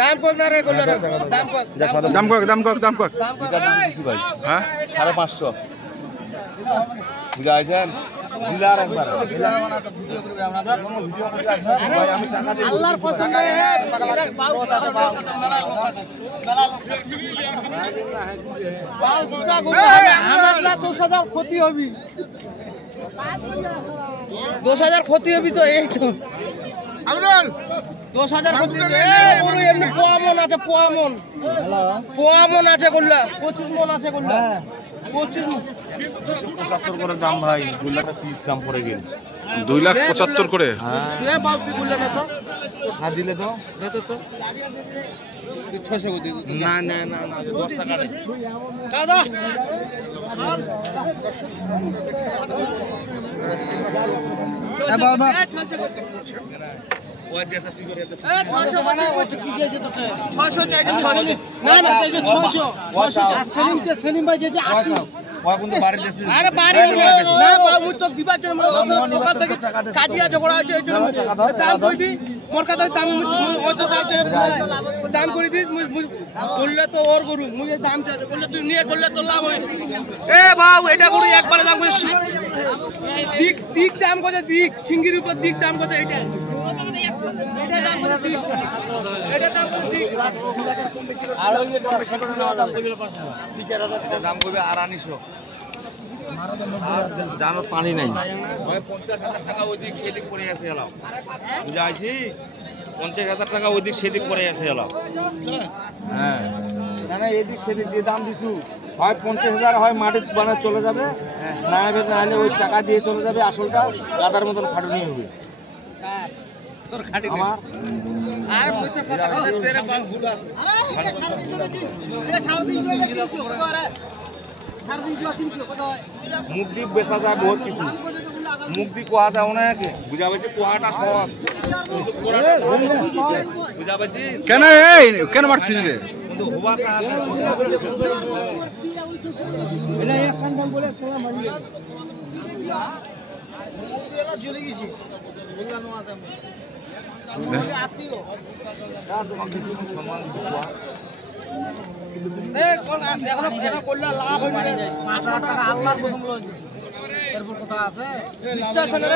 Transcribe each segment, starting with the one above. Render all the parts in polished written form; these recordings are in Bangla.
দাম কম না রে গোল্লার দাম কম দাম কম দিছি ভাই হ্যাঁ 550 বুঝাইছেন দিলার একবার আল্লাহর পছন্দ ক্ষতি হবি 10,000 ক্ষতি হবি তো এই তো 10,000 ক্ষতি এমনি পোয়া মন আছে করলা 25 মন আছে করলা 75 করে দাম ভাই গুল্লাটা পিস দাম পড়ে গেল 2,75,000 করে হ্যাঁ বালতি গুল্লা না তো না দিলে তো তো 600 করে দিই না 10 টাকা নেই দাদা দাদা 600 করে ওই দেশা তুই করে 600 মানে ওটা কি চাইছে তোতে 600 চাইছে 600 না চাইছে 600 সেলিম ভাই যে 80 ওই কিন্তু বাড়ি দেশে আরে বাড়ি না বাবু তো দিবার জন্য সকাল থেকে কাজিয়া ঝগড়া হচ্ছে এই জন্য দাম কই দি মোর কথা দাম অত দাম করে দি বললে তো ওর গরু মুই দাম চাইছে বললে তুই নিয়ে করলে তো লাভ হয় এ বাবু এটা গরু একবারে দাম করে দিক দাম কত দিক সিঙ্গির উপর দিক দাম কত এটা দাম কত দিক এটা দাম কত দিক আর ওই যে দাম কইলো 5000 টাকা দাম কইবে আর 900 জানো পানি নাই ভাই 50,000 টাকা ওইদিক সেদিক পড়ে আছে এলাও বুঝাইছি 50,000 টাকা ওইদিক সেদিক পড়ে আছে এলাও হ্যাঁ না এদিক সেদিক দিয়ে দাম দিছু হয় 50,000 হয় মাটি বানা চলে যাবে না হলে ওই টাকা দিয়ে চলে যাবে আসলটা গাদার মতন খাটুনি হবে তোর খাটি আমার আর কই তো কথা তেরে বাল ভুল আছে আরে এটা 350 এটা 350 কত আরে 350 কত হয় মুখ দিক বেচা যায় বহুত কিছু মুখ দিক কোয়া যায় না বুঝা পাইছি কোয়াটা সব বুঝা পাইছি কেন মারছিস রে কিন্তু হওয়াটা এটা এক কান বল বলে তোরা মারি গেল এলা চলে গেছি বললাম না আদম বলে আত্মীয় তা তোমার কিছু সম্মান কোয়া কোন এখনো করলে লাভ হইবে 5,000 টাকা আল্লাহর কসম লই দিছি এরপর কথা আছে বিশ্বাস হলে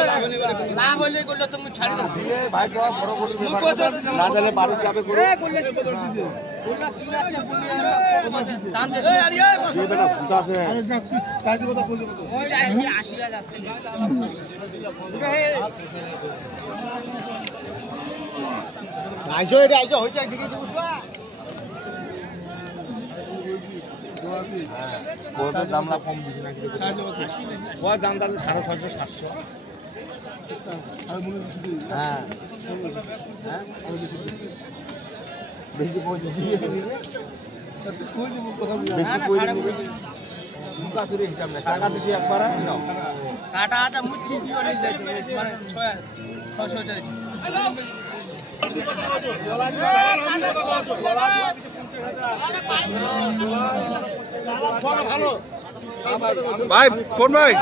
লাভ হইলে করলে তুমি ছাড়ি দাও ভাই তো বড় বড় না জানলে বাড়ি যাবে করে করলে কি দিছে বললা কি আছে বলি দাম দে আরে এই বেটা ফুটা আছে আরে যা চাই দিব তো কইলো তো ওই চাইছি 80,000 আছে আইছো এটা আইছো হইছে দিকে দিব তো বহুত দামলা কম দিছি না কি ওই দাম দাম 650 700 আর মনে দিছি হ্যাঁ হ্যাঁ আর বেশি বেশি পয়সা দিয়ে দিবে কই দিব কথা বেশি পয়সা দিবে মুকা চুরি হিসাব না টাকা দিছি একবার নাও কাটা আটা মুচ্ছি কি করে যাইছে মানে 600 চাইছি ভাই কোন ভাই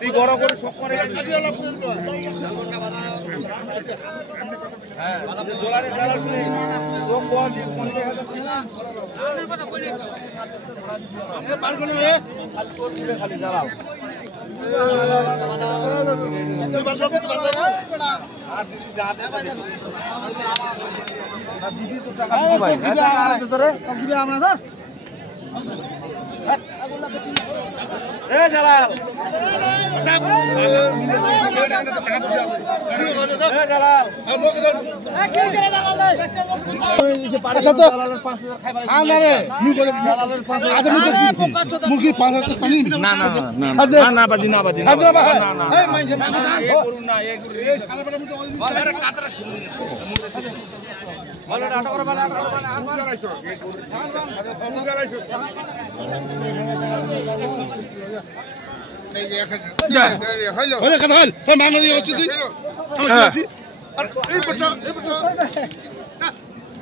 তুই বড় করে সব করে খালি দাঁড়াও আমরা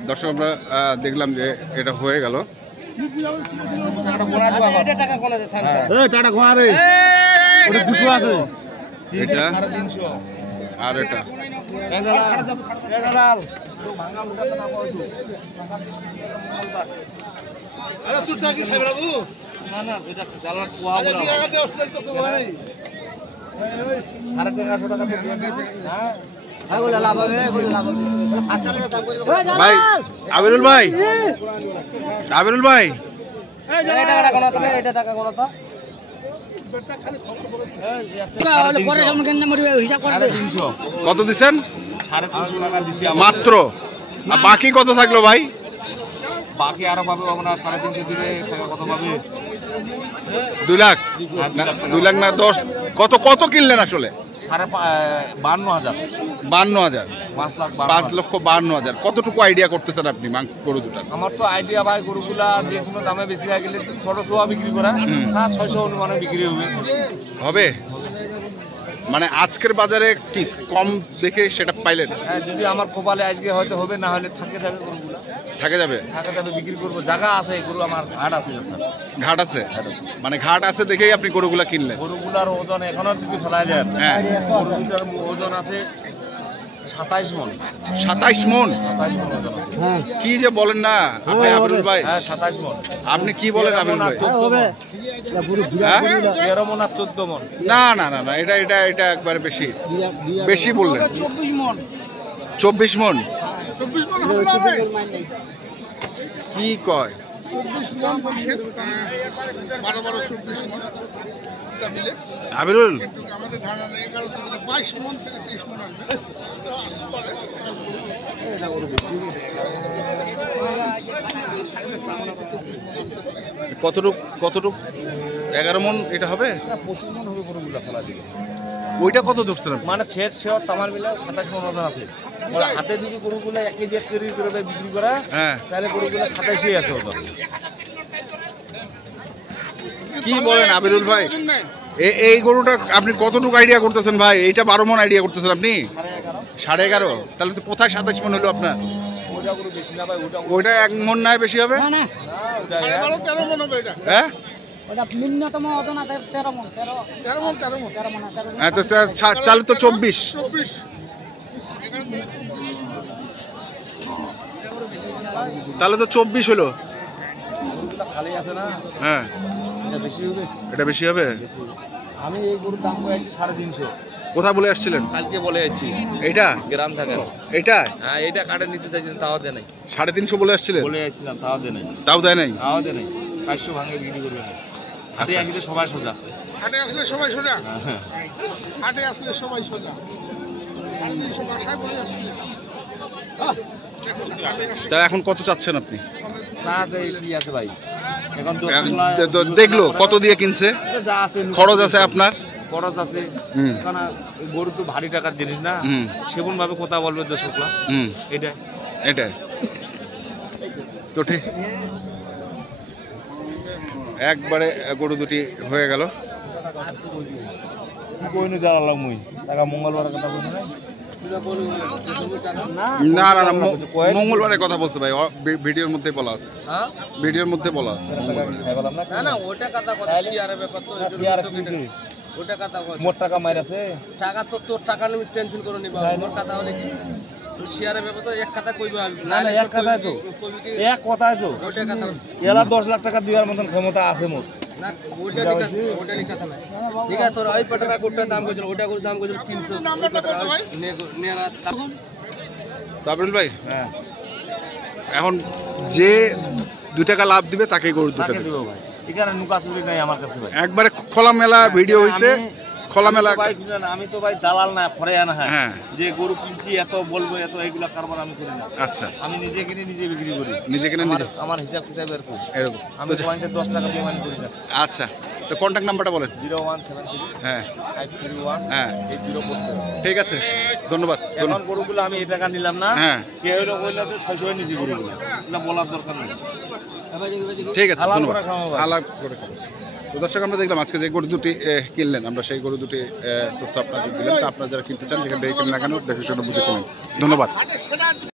দর্শক আমরা দেখলাম যে এটা হয়ে গেল। এটা আর এটা ভাই আবিরুল ভাই, আবিরুল ভাই কত দিচ্ছেন? 350 টাকা দিছি মাত্র। আর বাকি কত থাকলো ভাই? বাকি আরো পাবে আমরা 350 দিলে টাকা কত পাবে? 2 লাখ? 2 লাখ না 10? কত কত কিনলেন আসলে? 52,000। 52,000? 5,52,000। কতটুকু আইডিয়া করতেছেন আপনি গরু দুটার? আমার তো আইডিয়া ভাই গরুগুলা যে কোনো দামে বেশি হয়ে গেলে 600 বিক্রি করা, না 600 অনুমানে বিক্রি হবে। মানে আজকের বাজারে কি কম দেখে সেটা পাইলেন? হ্যাঁ, যদি আমার কপালে আজকে হয়তো হবে, না হলে থাকে যাবে গরুগুলা। থাকে যাবে বিক্রি করবো, জায়গা আছে গরু, আমার ঘাট আছে। ঘাট আছে? মানে ঘাট আছে দেখেই আপনি গরুগুলা কিনলেন? গরুগুলার ওজন এখনো যদি ফেলা যায়, হ্যাঁ, গরুগুলার ওজন আছে 27 মণ। 27 মণ? কি যে বলেন না আপনি আবিরুল ভাই? হ্যাঁ, 27 মণ। আপনি কি বলেন আবিরুল ভাই? 13 মণ আর 14 মণ। না না না না, এটা এটা এটা একবারে বেশি বেশি বললেন। 24 মণ। 24 মণ? কি কয়? 24 মণ আবিরুল আমাদের ধারণা 22 মণ থেকে 30 মণ আসবে। কতটুক কতটুক 11 মণ এটা হবে? 25 মণ হবে গরুগুলা ফেলা দিকে। ওইটা কত ধরছেন? মানে শেষ শেয়ার তামার মিলে 27 মণ ওজন আছে। হাতে যদি গরুগুলা 1 কেজি 1 কেজি করে বিক্রি করা, হ্যাঁ, তাহলে গরুগুলা 27ই আছে ওজন। কি বলেন আবিরুল ভাই? এই গরুটা আপনি কতটুকু আইডিয়া করতেছেন ভাই? এইটা 12 মণ আইডিয়া করতেছেন আপনি? 11.5। তাহলে তো কোথায় 27 মণ হলো আপনার? ওটা গরু বেশি না ভাই, ওইটা 1 মণ নাই বেশি হবে? ওটা 13 মণ হবে এটা। হ্যাঁ, ওটা নিম্নতম ওজন আছে 13 মণ। 13 মণ। হ্যাঁ, তো তাহলে তো 24। তাহলে তো 24 হলো। খালি আছে না, হ্যাঁ, এটা বেশি হবে। এটা বেশি হবে। আমি এই গরুর দাম বলেছি 350। কোথা বলে আসছিলেন? কালকে বলে যাচ্ছি এইটা গ্রাম থাকেন। এইটা? হ্যাঁ, এইটা কাটে নিতে চাইছেন, তাও দেয় নাই। 350 বলে আসছিলেন? বলে যাচ্ছিলাম, তাও দেয় নাই। তাও দেয় নাই? তাও দেয় নাই। 500 ভাঙে বিক্রি করবে না। হাতে আসলে সবাই সোজা। হাটে আসলে সবাই সোজা। হাটে আসলে সবাই সোজা। 350 ভাষায় বলে আসছে। তা এখন কত চাচ্ছেন আপনি? চা আছে, কি আছে ভাই? এখন দেখলো কত দিয়ে কিনছে? যা আছে, খরচ আছে আপনার? খরচ আছে। কারণ গরু তো ভারী টাকার জিনিস না, সেমন ভাবে কথা বলবে দর্শকরা। এটাই এটাই তো ঠিক। একবারে গরু দুটি হয়ে গেল। টাকা মঙ্গলবার কথা বলি না না না, মঙ্গলবারের কথা বলছে ভাই, ভিডিওর মধ্যে বলা আছে। ভিডিওর মধ্যে বলা আছে না না, ওটা কথা কথা শেয়ারের ব্যাপার তো। ওটা কথা কথা মোট টাকা মাইর আছে, টাকা তো তোর টাকা নিয়ে টেনশন করে নিবা। মোট কথা হলে কি শেয়ারের ব্যাপার তো এক কথা কইবা না। না, এক কথাই তো, এক কথাই তো। ওটা কথা এলা 10 লাখ টাকা দিবার মতন ক্ষমতা আছে মোট না। ওটা কথা না। ঠিক আছে, তোর ওই টাকা কোটা দাম কইছিল, ওটা করে দাম কইছিল 300 নেরা। আবিরুল ভাই, হ্যাঁ, এখন যে 2 টাকা লাভ দিবে তাকে গরু দুটো দিব ভাই। এখানে নুকাসুরি নাই আমার কাছে ভাই। একবারে খোলামেলা ভিডিও হইছে, খোলামেলা ভাই শুনেন, আমি তো ভাই দালাল না, ফরেয়া না, হ্যাঁ। যে গরু কিনছি এত বলবো এত এইগুলা কারবার আমি করি না। আচ্ছা, আমি নিজে কিনে নিজে বিক্রি করি, নিজে কিনে নিজে আমার হিসাব কিতাব এরকম। এরকম। আমি পঞ্চায়েত 10 টাকা বেমানি করি না। আচ্ছা, তো কন্ট্যাক্ট নাম্বারটা বলেন। 0173 হ্যাঁ 531 হ্যাঁ 8047। ঠিক আছে, ধন্যবাদ। এখন গরুগুলো আমি এই টাকা নিলাম না, হ্যাঁ। কে হইলো কইলা তো 600 নিজি গরুগুলো, এটা বলার দরকার নেই। ঠিক আছে, হালাল ধন্যবাদ। করে খাওয়া ভাই। হালাল করে খাবো। তো দর্শক, আমরা দেখলাম আজকে যে গরু দুটি কিনলেন, আমরা সেই গরু দুটি তথ্য আপনাদের দিলাম। তো আপনারা যারা কিনতে চান সেখান থেকে কিনে লাগানো দেখে শুনে বুঝে কিনেন। ধন্যবাদ।